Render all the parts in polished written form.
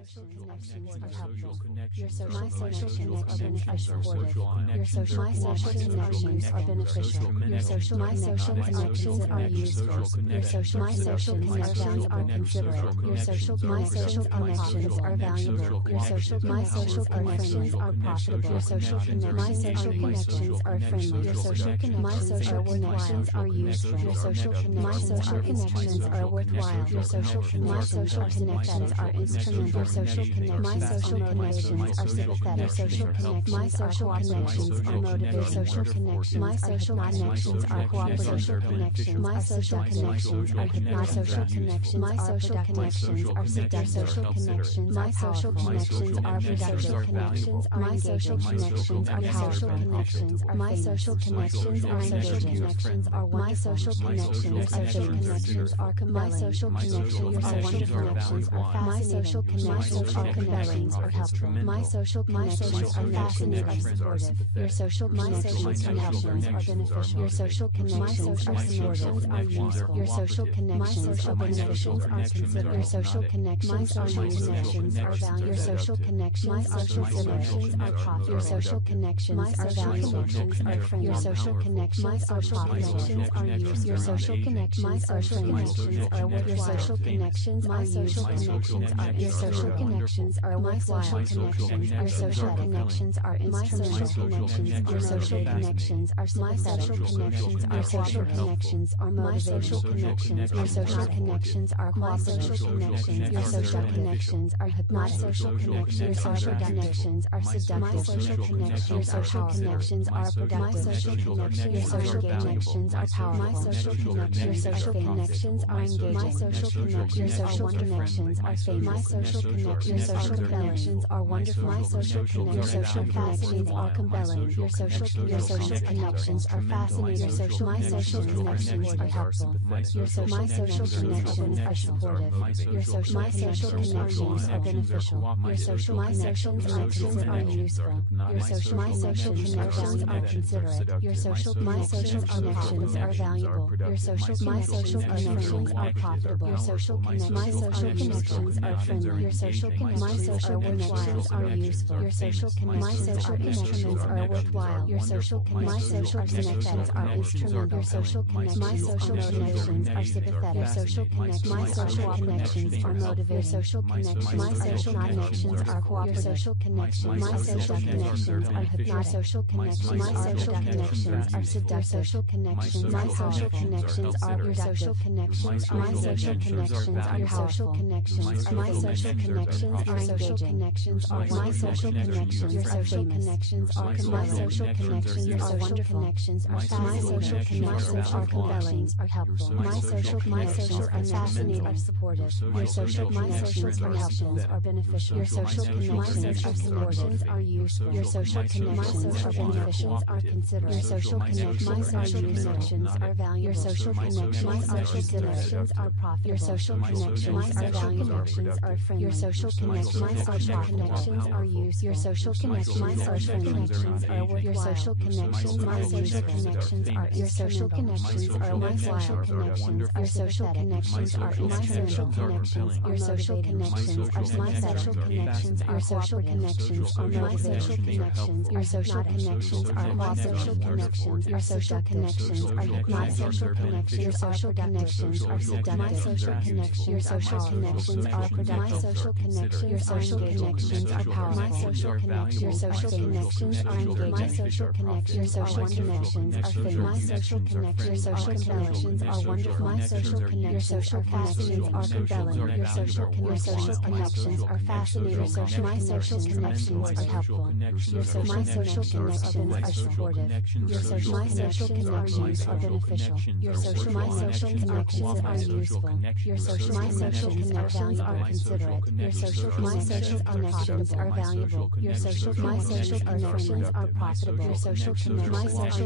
social connections are helpful. Your social connections are beneficial. Your social connections are beneficial. Your social connections are useful. Your social connections are considerate. Your social connections are valuable. Your social connections are profitable. Your social connections are friendly. Your social connections are useful. Your social connections are worthwhile. Your social connections are instrumental. Your social connections are sympathetic. Your social connections are motivated. Your social connections are cooperative. Social connections are hypnotic. Social connections are seductive. Social connections are social connections are productive. Connections are engaging. Connections are powerful. Connections are my social connections are engaging. Connections are my social connections are connections are compelling. Social connections are wonderful. Connections are fascinating. My social connections are compelling or helpful. My social connections are fascinating or supportive. Your social connections are beneficial. Your social connections are supportive are useful. Your social connections are beneficial are considerate. Your social connections are valuable. Your social connections are profitable. Your social connections are valuable. Your social connections are useful. Your social connections are friendly. Your social connections are useful. Your social connections are worthwhile. Your social connections are instrumental. Your social connections are sympathetic. Your social connections are motivated. Your social connections are cooperative. Your social connections are hypnotic. Your social connections are seductive. Your social connections are productive. Your social connections are powerful. Your social connections are engaging. Your social connections are famous. Your social connections are wonderful. Your social connections are compelling. Your social connections are fascinating. Your social connections are helpful. Your social connections are supportive. Your social connections are beneficial. Your social connections are useful. Your social connections are considerate. Your social connections are valuable. Your social connections are profitable. Your social connections are friendly. Your social connections are useful. Your social connections are worthwhile. Your social connections are instrumental. Your social connections are sympathetic. Your social connections are motivated. Your social connections are cooperative. Your social connections are hypnotic. Your social connections are seductive. Your social connections are your social connections are social connections are social connections. My social connections are engaging. Connections are my social connections. Your social connections are my social connections are wonderful. Connections are my social connections are compelling are helpful. My social connections are fascinating are supportive. Your social connections are helpful are beneficial. Your social connections are useful. Your social connections are beneficial are considerate. Your social connections are valuable. Your social connections are considerations are profitable. Your social connections are valuable. Are friendly. Your social connections are useful. Your social connections are friendly. Your social connections are useful. Your social connections are my social connections. Your social connections are instrumental. Your social connections are my social connections. Your social connections are my social connections. Your social connections are my social connections. Your social connections are my social connections. Your social connections are seductive. My social connections. Your social connections are productive. My social connections. Your social connections are powerful. My social connections. Your social connections are engaging. My social connections. Your social connections are famous. My social connections. Your social connections are wonderful. My social connections. Your social connections are compelling. Your social connections are fascinating. Your social connections are helpful. My social connections are supportive. Your social connections are beneficial. Your social connections are useful. Your social connections are considerate. Your social connections are valuable. Your social connections are profitable. Your social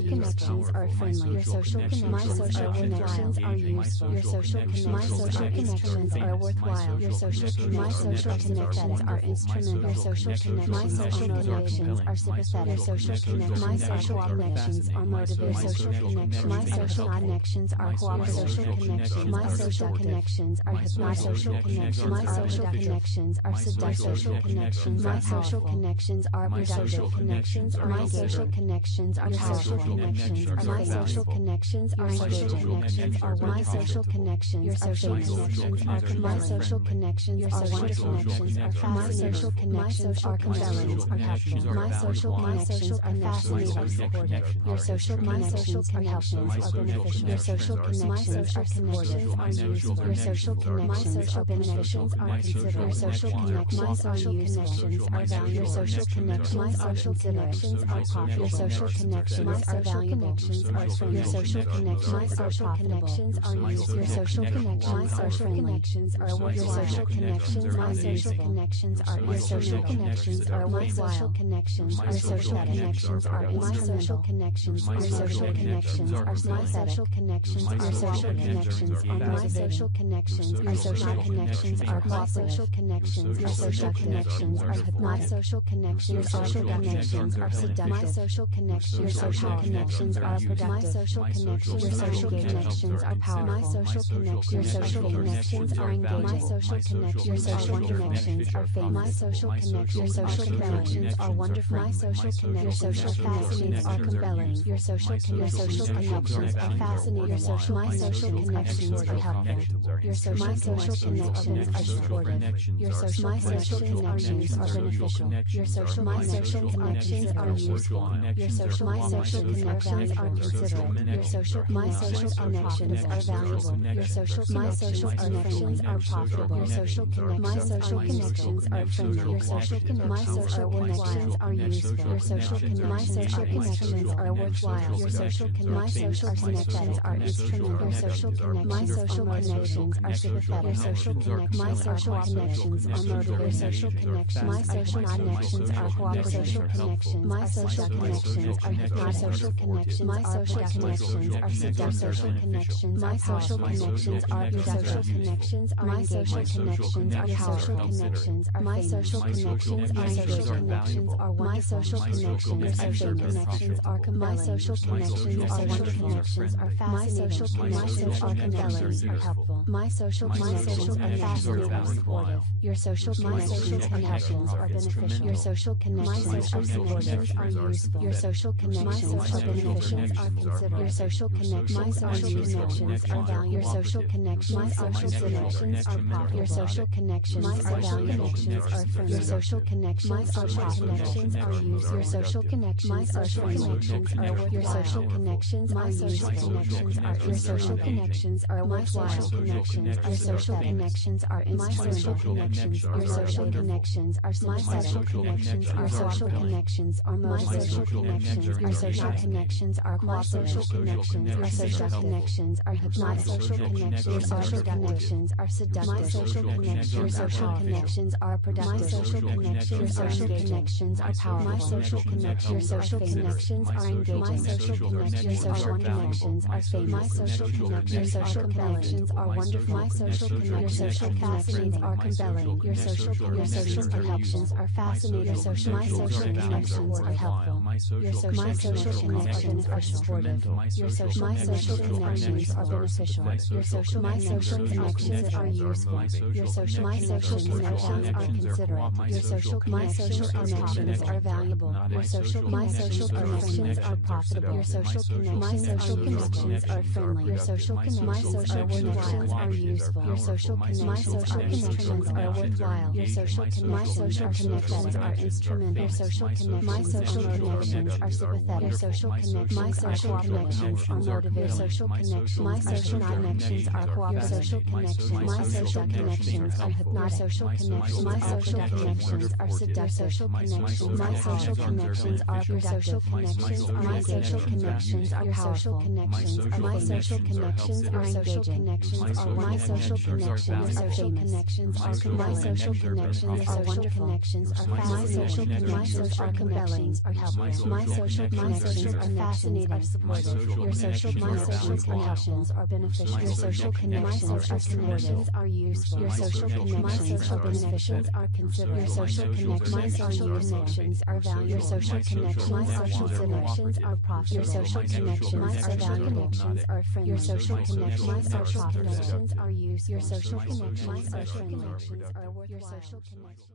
connections are friendly. Your social connections are useful. Your social connections are worthwhile. Your social connections are instrumental. Your social connections are sympathetic. Your social connections are motivated. Your social connections are cooperative. Your social connections. My social connections are hypnotic. Your social connections connections are seductive. Social connections. My social connections are productive. Connections. My social connections are powerful. Connections. My social connections are engaging. Connections are my social connections. Your social connections are my social connections are wonderful. Connections are fascinating. My social connections are compelling. My social connections are fascinating. Are supportive. Your social connections are beneficial. Your social connections are supportive. Are useful. Your social connections are beneficial. Are considerate. Your social connections are useful. Are valuable. Your social connections are considerations are popular. Your social connections are valuable. Your social connections are connections are useful. Your social connections are connections are what your social connections. My social connections are your social connections are worthwhile. Social connections. Your social connections are my social connections. Your social connections are my social connections. Your social connections are my social connections. Your social connections are my social connections. Your social connections are my social connections. Your social connections are seductive. My social connections. Your social connections are productive. My social connections. Your social connections are powerful. My social connections. Your social connections are engaging. My social connections. Your social connections are famous. My social connections. Your social connections are wonderful. My social connections. Your social fascinating are compelling. Your social connections are fascinating. Your social my social connections are helpful. Your social my social connections are supportive. Your social my social connections are beneficial. Your social my social connections are useful. Your social my social connections are considerate. Your social my social connections are valuable. Your social my social connections are profitable. Your social my social connections are friendly. Your social my social connections are useful. Your social my social connections are worthwhile. Your social my social connections are instrumental. Your social my social connections are sympathetic. Your social my social connections are motivated. Your social connections my social connections are cooperative. Your social connections my social connections are hypnotic. Social connections my social connections are seductive. Social connections my social connections are your social connections are my social connections are your social connections are my social connections are social connections are my social connections are social connections are my social connections are wonderful. Connections are fascinating. My social connections are helpful. My social connections are fascinating are supportive. Your social my social connections are beneficial. Your social connections are supportive are useful. Your social connections are beneficial are considerate. Your social connections are connections are valuable. Your social connections are considerations are popular. Your social connections are valuable. Are friendly. Your social connections are connections are used. Your social connections are connections are worth. Your social connections are useful. Connections are your social connections are my social connections. Your social connections are in my social connections. Your social connections are my social connections. Your social connections are my social connections. Your social connections are my social connections. Your social connections are my social connections. Your social connections are seductive. My social connections. Your social connections are productive. My social connections. Your social connections are powerful. My social connections. Your social connections are engaging. My social connections. Your social connections are famous. My social connections. Your social connections are wonderful. My social connections. Your social connections are compelling. Your social connections are fascinating. Your social my social connections are helpful. Your social my social connections are supportive. Your social my social connections are beneficial. Your social my social connections are useful. Your social my social connections are considerate. Your social my social connections are valuable. Your social my social connections are profitable. Your social my social connections are friendly. Your social my social connections are useful. Your social my social connections are worthwhile. Your social my social connections are instrumental. Your social my social connections are sympathetic. Your social my social connections are motivated. Your social connections my social connections are cooperative. Your social connections my social connections are hypnotic. Social connections my social connections are seductive. Social connections my social connections are your social connections are my social connections are your social connections are my social connections are social connections are my social connections are famous. Connections are my social connections are wonderful. Connections are fascinating. My social compelling are helpful. My social connections are fascinating are supportive. Your social my social connections are beneficial. Your social connections are connections are useful. Your social connections are beneficial are considerate. Your social connections are connections are valuable. Your social connections my social connections are profitable. Your social connections are valuable. Are friendly. Your social connections my social connections are used. Your social connections are friendly. connections are productive. worthwhile. Your social connection.